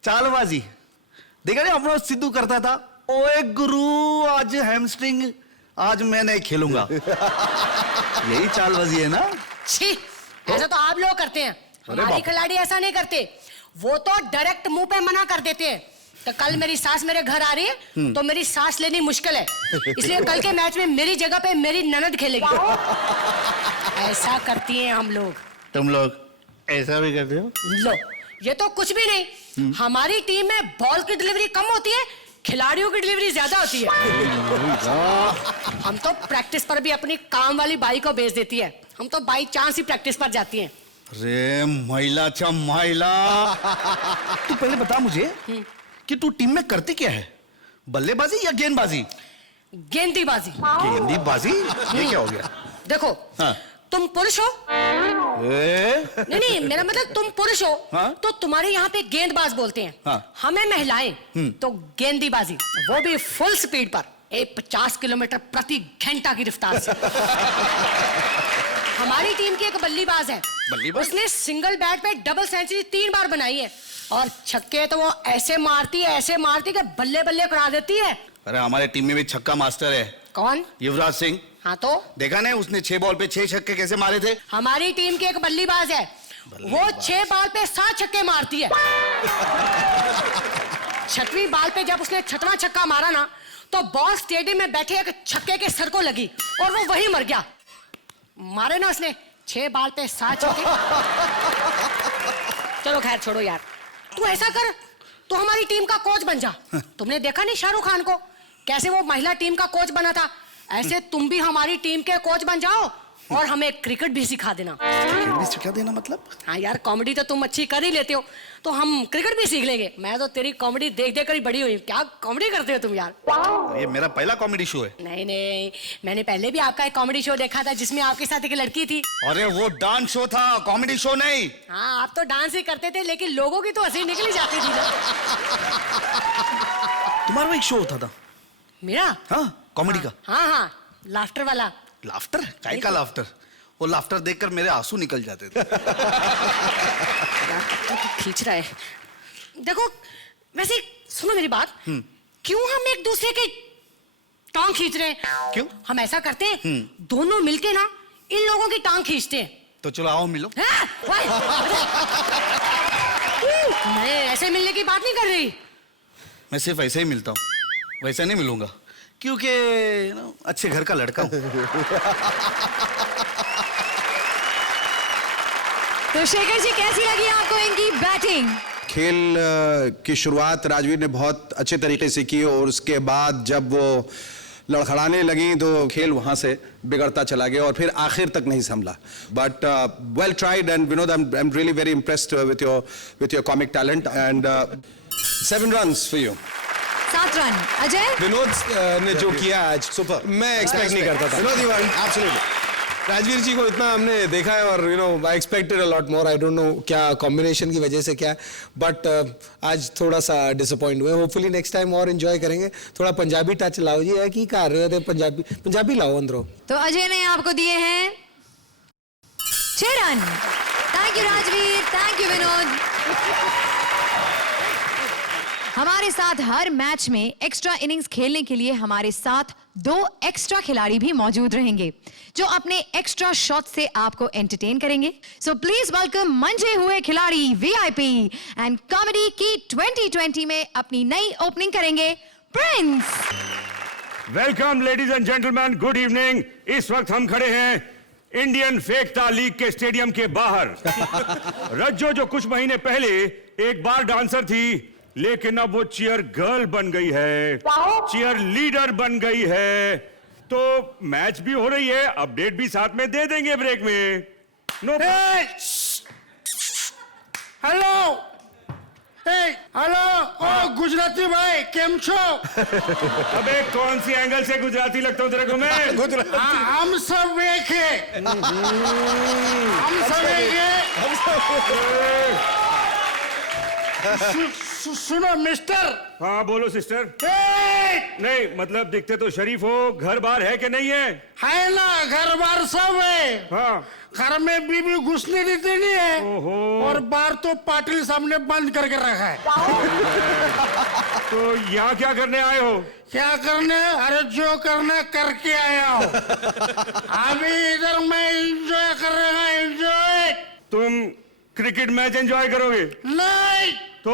चालबाजी देखा नहीं अपना सिद्धू करता था, ओए गुरु आज हैमस्ट्रिंग, आज मैं नहीं खेलूंगा। यही चालबाजी है ना? छी, ऐसा तो आप लोग करते हैं, हमारे खिलाड़ी ऐसा नहीं करते। वो तो डायरेक्ट मुंह पे मना कर देते हैं। तो कल मेरी सास मेरे घर आ रही है तो मेरी सांस लेनी मुश्किल है, इसलिए कल के मैच में मेरी जगह पे मेरी ननद खेलेगी। ऐसा करती हैं हम लोग। तुम लोग ऐसा भी करते हो? लो, ये तो कुछ भी नहीं। हमारी टीम में बॉल की डिलीवरी कम होती है, खिलाड़ियों की डिलीवरी ज्यादा होती है। हम तो प्रैक्टिस पर भी अपनी काम वाली बाई को भेज देती है, हम तो बाई चांस ही प्रैक्टिस पर जाती हैं। अरे महिला चा महिला, तू पहले बता मुझे कि तू टीम में करती क्या है? बल्लेबाजी या गेंदबाजी? गेंदीबाजी। गेंदीबाजी? ये क्या हो गया? देखो, हाँ। तुम पुरुष हो? नहीं, मेरा मतलब तुम पुरुष हो। हाँ? तो तुम्हारे यहाँ पे गेंदबाज बोलते हैं। हाँ। हमें महिलाएं तो गेंदीबाजी, वो भी फुल स्पीड पर 50 किलोमीटर प्रति घंटा की रफ्तार से। हमारी टीम की एक बल्लेबाज है, उसने सिंगल बैट पे डबल सेंचुरी 3 बार बनाई है, और छक्के तो वो ऐसे मारती कि बल्ले बल्ले करा देती है। अरे हमारे टीम में भी छक्का मास्टर है। कौन? युवराज सिंह। हाँ तो देखा नहीं उसने 6 बॉल पे 6 छक्के कैसे मारे थे? हमारी टीम की एक बल्लेबाज है, वो 6 बॉल पे 7 छक्के मारती है। 6वीं बॉल पे जब उसने 6वां छक्का मारा ना, तो बॉल स्टेडियम में बैठे एक छक्के के सर को लगी और वो वहीं मर गया। मारे ना उसने 6 बॉल पे 7 छक्के। चलो खैर छोड़ो यार, तू ऐसा कर, तू हमारी टीम का कोच बन जा। तुमने देखा नहीं शाहरुख खान को कैसे वो महिला टीम का कोच बना था? ऐसे तुम भी हमारी टीम के कोच बन जाओ और हमें क्रिकेट भी सिखा देना। क्रिकेट भी सिखा देना मतलब? हाँ यार, कॉमेडी तो तुम अच्छी कर ही लेते हो, तो हम क्रिकेट भी सीख लेंगे। मैं तो तेरी कॉमेडी देख देख कर ही बड़ी हुई। क्या कॉमेडी करते हो तुम यार? ये मेरा पहला कॉमेडी शो है। नहीं, मैंने पहले भी आपका एक कॉमेडी शो देखा था जिसमें आपके साथ एक लड़की थी। अरे वो डांस शो था, कॉमेडी शो नहीं। हाँ, आप तो डांस ही करते थे, लेकिन लोगों की तो हंसी निकली जाती थी ना। तुम्हारा एक शो होता था? मेरा? हाँ, कॉमेडी का। हाँ, लाफ्टर वाला। लाफ्टर? काय का लाफ्टर? वो लाफ्टर देखकर मेरे आंसू निकल जाते थे। तो खींच रहा है। देखो, वैसे सुनो मेरी बात, क्यों हम एक दूसरे के टांग खींच रहे हैं? क्यों? हम ऐसा करते हैं, दोनों मिलके ना इन लोगों की टांग खींचते हैं। तो चलो आओ मिलो। मैं ऐसे मिलने की बात नहीं कर रही। मैं सिर्फ ऐसे ही मिलता हूँ, वैसे नहीं मिलूंगा, क्योंकि अच्छे घर का लड़का हूँ। तो शेखर जी, कैसी लगी आपको इनकी बैटिंग? खेल की शुरुआत राजवीर ने बहुत अच्छे तरीके से की, और उसके बाद जब वो लड़खड़ाने लगी तो खेल वहां से बिगड़ता चला गया और फिर आखिर तक नहीं संभला। But well tried, and Vinod, I am really very impressed with your comic talent, and 7 runs for you. 7 run. Ajay? Vinod ने जो किया आज, सुपर, मैं एक्सपेक्ट नहीं करता था। Vinod, you were absolutely Rajveer जी को इतना हमने देखा है और I expected a lot more. I don't know क्या कॉम्बिनेशन की वजह से क्या, बट आज थोड़ा सा डिसअपॉइंट हुए. होपफुली नेक्स्ट टाइम और एंजॉय करेंगे. थोड़ा पंजाबी टच लाओ जी. की कर रहे थे पंजाबी लाओ अंदरों. तो अजय ने आपको दिए हैं 6 run. Thank you Rajveer, thank you Vinod. हमारे साथ हर मैच में एक्स्ट्रा इनिंग्स खेलने के लिए हमारे साथ 2 एक्स्ट्रा खिलाड़ी भी मौजूद रहेंगे जो अपने एक्स्ट्रा शॉट से आपको एंटरटेन करेंगे. सो प्लीज वेलकम मंजे हुए खिलाड़ी वीआईपी एंड कॉमेडी की 2020 में अपनी नई ओपनिंग करेंगे Prince. Welcome ladies and gentleman, good evening. इस वक्त हम खड़े हैं इंडियन फेकता लीग के स्टेडियम के बाहर. रज्जो जो कुछ महीने पहले एक बार डांसर थी, लेकिन अब वो चीयर गर्ल बन गई है, चीयर लीडर बन गई है. तो मैच भी हो रही है, अपडेट भी साथ में दे देंगे ब्रेक में. No hello hello. ओ गुजराती भाई केम छो? अबे कौन सी एंगल से गुजराती लगता हूँ तेरे को मैं? हम सब एक है. हम सब एक है. सुनो मिस्टर. हाँ बोलो सिस्टर. नहीं मतलब दिखते तो शरीफ हो, घर बार है कि नहीं है? है ना, घर बार सब है. हाँ. घर में बीबी घुसने देती नहीं है. ओहो. और बार तो पाटिल सामने बंद करके रखा है. तो यहाँ क्या करने आए हो? क्या करने? अरे जो करना करके आया हूँ. अभी इधर मैं एंजॉय कर रहा. एंजॉय. तुम क्रिकेट मैच एंजॉय करोगे? नहीं तो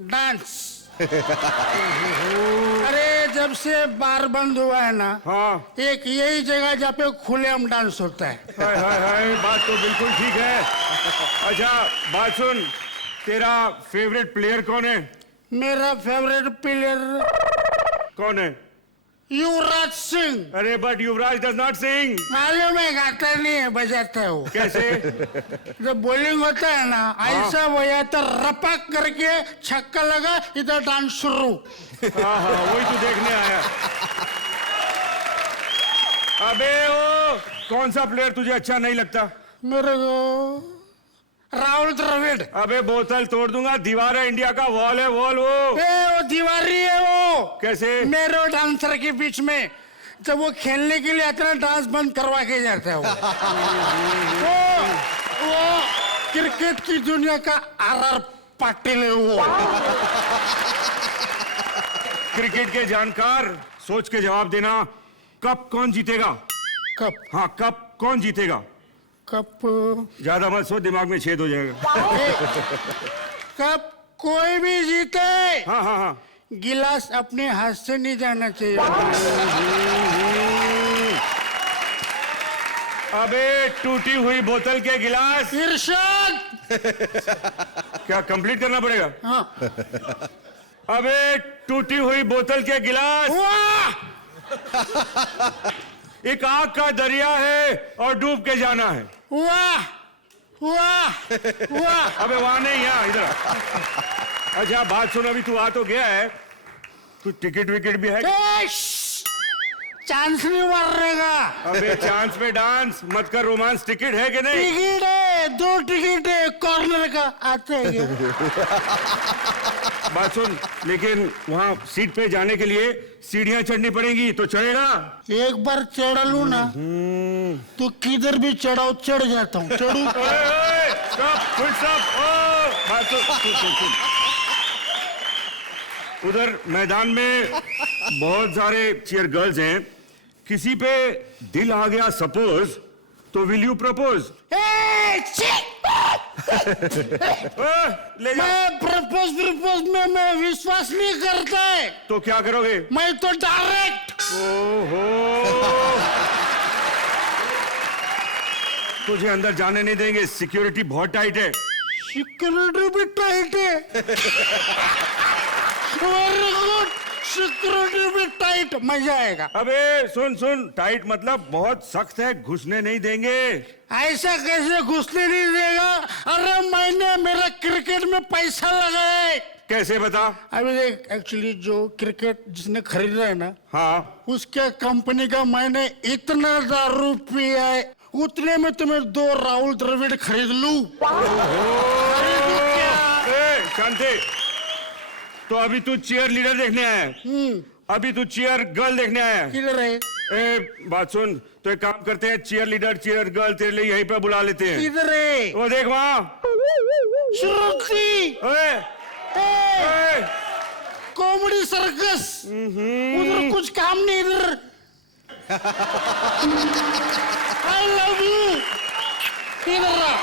डांस. अरे जब से बार बंद हुआ है ना, हाँ, एक यही जगह जहाँ पे खुलेआम डांस होता है. हाय हाय हाय, बात तो बिल्कुल ठीक है. अच्छा बात सुन, तेरा फेवरेट प्लेयर कौन है? मेरा फेवरेट प्लेयर कौन है? युवराज सिंह. अरे बट युवराज डज नॉट सिंग. मालूम है, गाता नहीं है, बजाता है वो. कैसे? जब बॉलिंग होता है ना, ऐसा बजाता तो रपक करके छक्का लगा, इधर डांस शुरू. हाँ हाँ वही तो देखने आया. अबे ओ कौन सा प्लेयर तुझे अच्छा नहीं लगता? मेरे को राहुल द्रविड़. अबे बोतल तोड़ दूंगा. दीवार है इंडिया का, वॉल है वॉल. वो दीवारी है वो. कैसे? मेरे और डांसर के बीच में जब वो खेलने के लिए आता है, डांस बंद करवा के जाता है वो क्रिकेट की दुनिया का आर पाटिल है वो. क्रिकेट के जानकार, सोच के जवाब देना. कप कौन जीतेगा? कप? हाँ कप कौन जीतेगा? कप ज्यादा मत सोच, दिमाग में छेद हो जाएगा. कप कोई भी जीते, हाँ हाँ हाँ, गिलास अपने हाथ से नहीं जाना चाहिए. अबे टूटी हुई बोतल के गिलास. इरशाद. क्या कंप्लीट करना पड़ेगा? हाँ. अबे टूटी हुई बोतल के गिलास. वाह. एक आग का दरिया है और डूब के जाना है. वाह वाह वाह. अबे वहां नहीं, यहाँ इधर. अच्छा बात सुन, अभी तू आ तो गया है, तू टिकट विकेट भी है? चांस नहीं मारने का. अबे चांस पे डांस मत कर. रोमांस टिकट है कि नहीं? टिकट है, 2 टिकट है कॉर्नर का. आते हैं. बात सुन, लेकिन वहाँ सीट पे जाने के लिए सीढ़ियाँ चढ़नी पड़ेंगी, तो चढ़ेगा? एक बार चढ़ लूं ना तो किधर भी चढ़ाओ चढ़ जाता हूँ. चढ़ू. Stop, full stop. बात सुन. उधर मैदान में बहुत सारे चीयर गर्ल्स हैं. किसी पे दिल आ गया सपोज, तो विल यू प्रपोज? ले जा. मैं प्रपोज में मैं विश्वास नहीं करता है. तो क्या करोगे? मैं तो डायरेक्ट. ओहो. तुझे अंदर जाने नहीं देंगे, सिक्योरिटी बहुत टाइट है. सिक्योरिटी भी टाइट है. Very good. सिक्योरिटी भी टाइट, मजा आएगा. अबे सुन सुन, टाइट मतलब बहुत सख्त है, घुसने नहीं देंगे. ऐसा कैसे घुसने नहीं देगा? अरे मैंने मेरा क्रिकेट में पैसा लगाया है. कैसे बता? अभी देख, एक्चुअली जो क्रिकेट जिसने खरीदा है ना, हाँ, उसके कंपनी का मैंने इतना दारू पिया है, उतने में तुम्हें 2 राहुल द्रविड़ खरीद लूं। शांति। तो अभी तू चीयर लीडर देखने आया है? अभी तू चीयर गर्ल देखने आया है? किधर है? बात सुन, तो एक काम करते हैं, चीयर लीडर चीयर गर्ल तेरे लिए यहीं पे बुला लेते हैं। किधर है? वो देख वहां। श्रुति। Comedy circus. उधर कुछ काम नहीं, इधर। I love you. इधर रहा।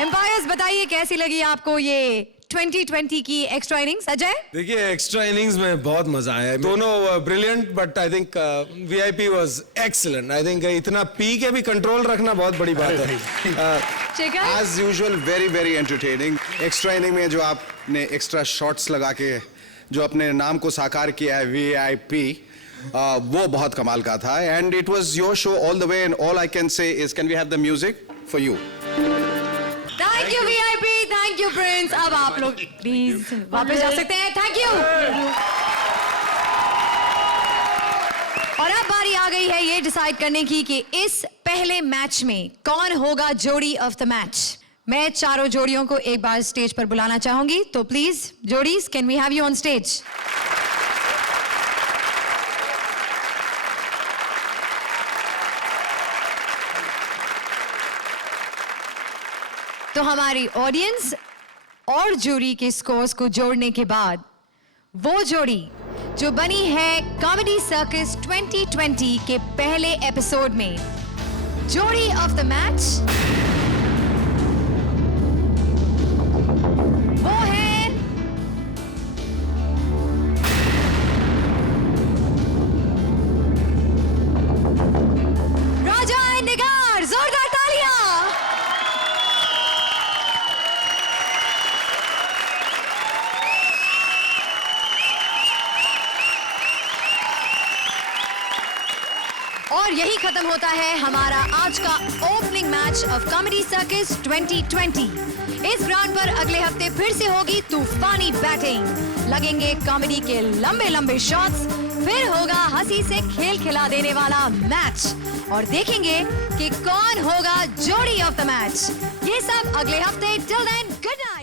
एम्पायर्स, बताइए कैसी लगी आपको ये 2020 की एक्स्ट्रा इनिंग्स? अजय? देखिए, एक्स्ट्रा इनिंग्स में बहुत मजा आया। दोनों brilliant, but I think VIP was excellent. I think इतना पी के भी कंट्रोल रखना बहुत बड़ी बात है। As usual, very very entertaining. Extra inning में जो आपने एक्स्ट्रा शॉट्स लगा के जो अपने नाम को साकार किया है वीआईपी, वो बहुत कमाल का था। And it was your show all the way, and all I can say is can we have the music for you? Thank you VIP, thank you Prince. अब आप लोग प्लीज वापस जा सकते हैं। Thank you. और अब बारी आ गई है ये डिसाइड करने की कि इस पहले मैच में कौन होगा जोड़ी ऑफ द मैच। मैं चारों जोड़ियों को एक बार स्टेज पर बुलाना चाहूंगी, तो प्लीज जोड़ीज, can we have you on stage? तो हमारी ऑडियंस और जूरी के स्कोर्स को जोड़ने के बाद वो जोड़ी जो बनी है कॉमेडी सर्कस 2020 के पहले एपिसोड में जोड़ी ऑफ द मैच, वो है राजा एंड निगार। जोरदार तालियां। और यही खत्म होता है हमारा आज का opening match of comedy circus 2020। इस ग्राउंड पर अगले हफ्ते फिर से होगी तूफानी बैटिंग, लगेंगे कॉमेडी के लंबे लंबे शॉट्स, फिर होगा हंसी से खेल खिला देने वाला मैच, और देखेंगे कि कौन होगा जोड़ी ऑफ द मैच। ये सब अगले हफ्ते। Till then, good night.